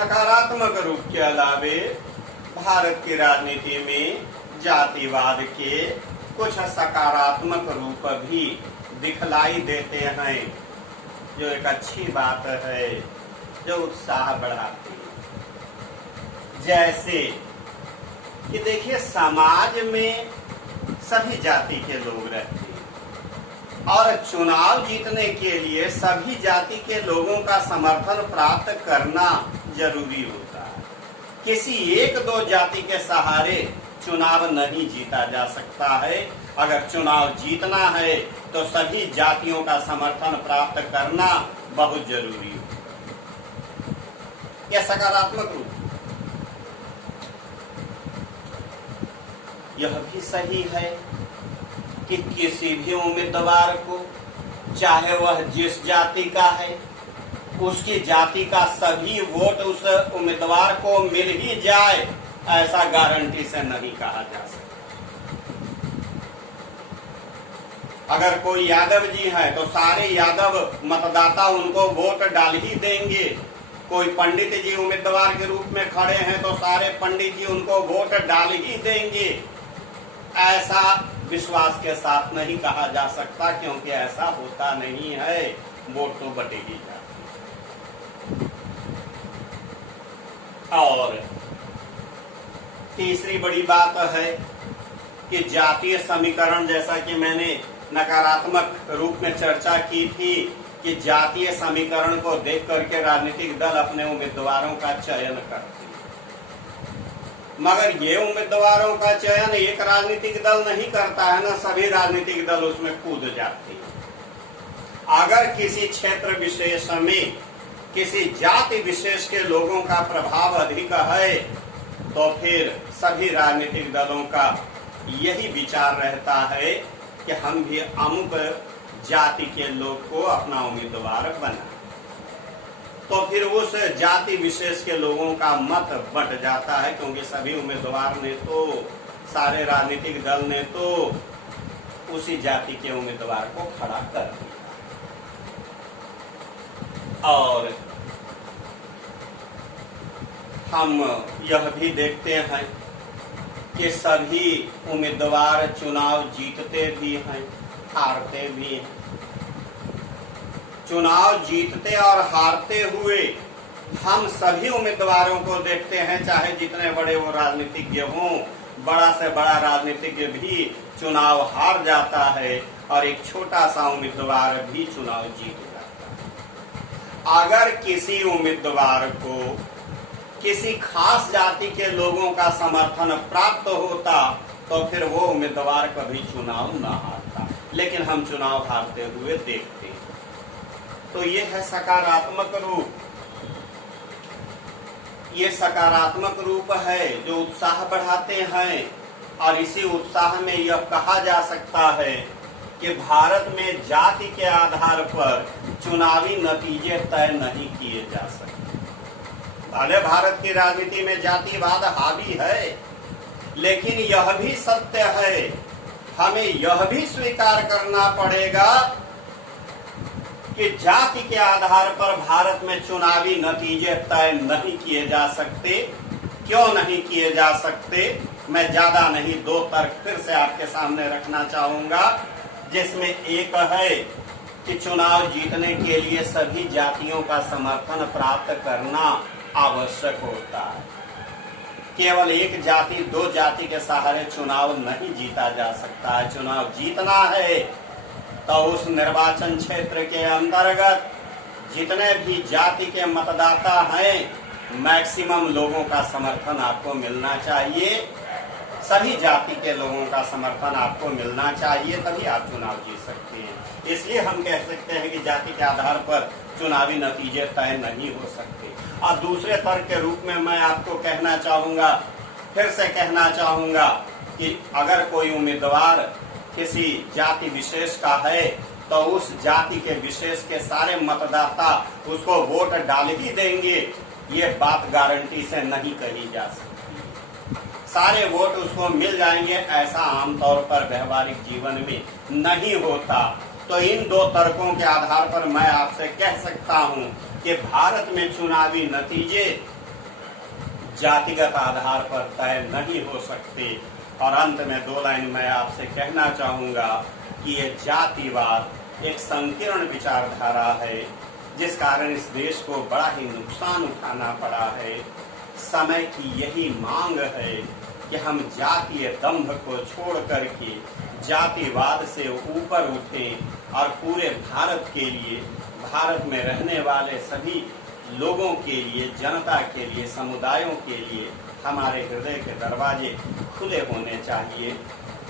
नकारात्मक रूप के अलावे भारत की राजनीति में जातिवाद के कुछ सकारात्मक रूप भी दिखलाई देते हैं, जो एक अच्छी बात है, जो उत्साह बढ़ाती है। जैसे कि देखिए, समाज में सभी जाति के लोग रहते हैं और चुनाव जीतने के लिए सभी जाति के लोगों का समर्थन प्राप्त करना जरूरी होता है। किसी एक दो जाति के सहारे चुनाव नहीं जीता जा सकता है। अगर चुनाव जीतना है तो सभी जातियों का समर्थन प्राप्त करना बहुत जरूरी है। यह सकारात्मक रूप। यह भी सही है कि किसी भी उम्मीदवार को, चाहे वह जिस जाति का है, उसकी जाति का सभी वोट उस उम्मीदवार को मिल ही जाए, ऐसा गारंटी से नहीं कहा जा सकता। अगर कोई यादव जी है तो सारे यादव मतदाता उनको वोट डाल ही देंगे। कोई पंडित जी उम्मीदवार के रूप में खड़े हैं तो सारे पंडित जी उनको वोट डाल ही देंगे, ऐसा विश्वास के साथ नहीं कहा जा सकता, क्योंकि ऐसा होता नहीं है। वोट तो बटेगी जाती। और तीसरी बड़ी बात है कि जातीय समीकरण, जैसा कि मैंने नकारात्मक रूप में चर्चा की थी कि जातीय समीकरण को देख करके राजनीतिक दल अपने उम्मीदवारों का चयन करते हैं, मगर ये उम्मीदवारों का चयन एक राजनीतिक दल नहीं करता है ना, सभी राजनीतिक दल उसमें कूद जाते हैं। अगर किसी क्षेत्र विशेष में किसी जाति विशेष के लोगों का प्रभाव अधिक है तो फिर सभी राजनीतिक दलों का यही विचार रहता है कि हम भी अमुक जाति के लोग को अपना उम्मीदवार बनाएं। तो फिर उस जाति विशेष के लोगों का मत बंट जाता है, क्योंकि सभी उम्मीदवार ने तो, सारे राजनीतिक दल ने तो उसी जाति के उम्मीदवार को खड़ा कर दिया। और हम यह भी देखते हैं कि सभी उम्मीदवार चुनाव जीतते भी हैं, हारते भी हैं। चुनाव जीतते और हारते हुए हम सभी उम्मीदवारों को देखते हैं, चाहे जितने बड़े वो राजनीतिज्ञ हों। बड़ा से बड़ा राजनीतिज्ञ भी चुनाव हार जाता है और एक छोटा सा उम्मीदवार भी चुनाव जीत जाता है। अगर किसी उम्मीदवार को किसी खास जाति के लोगों का समर्थन प्राप्त होता तो फिर वो उम्मीदवार कभी चुनाव न हारता, लेकिन हम चुनाव हारते हुए देखते हैं। तो ये है सकारात्मक रूप। ये सकारात्मक रूप है जो उत्साह बढ़ाते हैं। और इसी उत्साह में यह कहा जा सकता है कि भारत में जाति के आधार पर चुनावी नतीजे तय नहीं किए जा सकते। भले भारत की राजनीति में जातिवाद हावी है, लेकिन यह भी सत्य है, हमें यह भी स्वीकार करना पड़ेगा कि जाति के आधार पर भारत में चुनावी नतीजे तय नहीं किए जा सकते। क्यों नहीं किए जा सकते? मैं ज्यादा नहीं, दो तर्क फिर से आपके सामने रखना चाहूंगा, जिसमें एक है कि चुनाव जीतने के लिए सभी जातियों का समर्थन प्राप्त करना आवश्यक होता है। केवल एक जाति, दो जाति के सहारे चुनाव नहीं जीता जा सकता है। चुनाव जीतना है तो उस निर्वाचन क्षेत्र के अंतर्गत जितने भी जाति के मतदाता हैं, मैक्सिमम लोगों का समर्थन आपको मिलना चाहिए। सभी जाति के लोगों का समर्थन आपको मिलना चाहिए, तभी आप चुनाव जीत सकते हैं। इसलिए हम कह सकते हैं कि जाति के आधार पर चुनावी नतीजे तय नहीं हो सकते। और दूसरे तर्क के रूप में मैं आपको कहना चाहूंगा, फिर से कहना चाहूंगा कि अगर कोई उम्मीदवार किसी जाति विशेष का है तो उस जाति के विशेष के सारे मतदाता उसको वोट डाल ही देंगे, ये बात गारंटी से नहीं कही जा सकती। सारे वोट उसको मिल जाएंगे, ऐसा आमतौर पर व्यवहारिक जीवन में नहीं होता। तो इन दो तर्कों के आधार पर मैं आपसे कह सकता हूं कि भारत में चुनावी नतीजे जातिगत आधार पर तय नहीं हो सकते। और अंत में 2 लाइन मैं आपसे कहना चाहूँगा कि ये जातिवाद एक संकीर्ण विचारधारा है, जिस कारण इस देश को बड़ा ही नुकसान उठाना पड़ा है। समय की यही मांग है कि हम जातीय दंभ को छोड़ करके जातिवाद से ऊपर उठें और पूरे भारत के लिए, भारत में रहने वाले सभी लोगों के लिए, जनता के लिए, समुदायों के लिए हमारे हृदय के दरवाजे खुले होने चाहिए।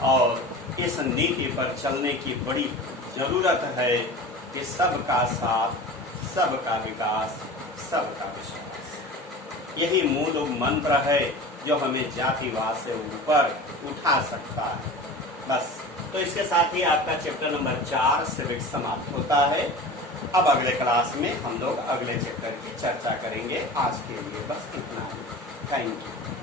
और इस नीति पर चलने की बड़ी ज़रूरत है कि सबका साथ, सबका विकास, सबका विश्वास, यही मूल मंत्र है जो हमें जातिवाद से ऊपर उठा सकता है। बस, तो इसके साथ ही आपका चैप्टर नंबर 4 सिविक्स समाप्त होता है। अब अगले क्लास में हम लोग अगले चैप्टर की चर्चा करेंगे। आज के लिए बस इतना ही। Thank you.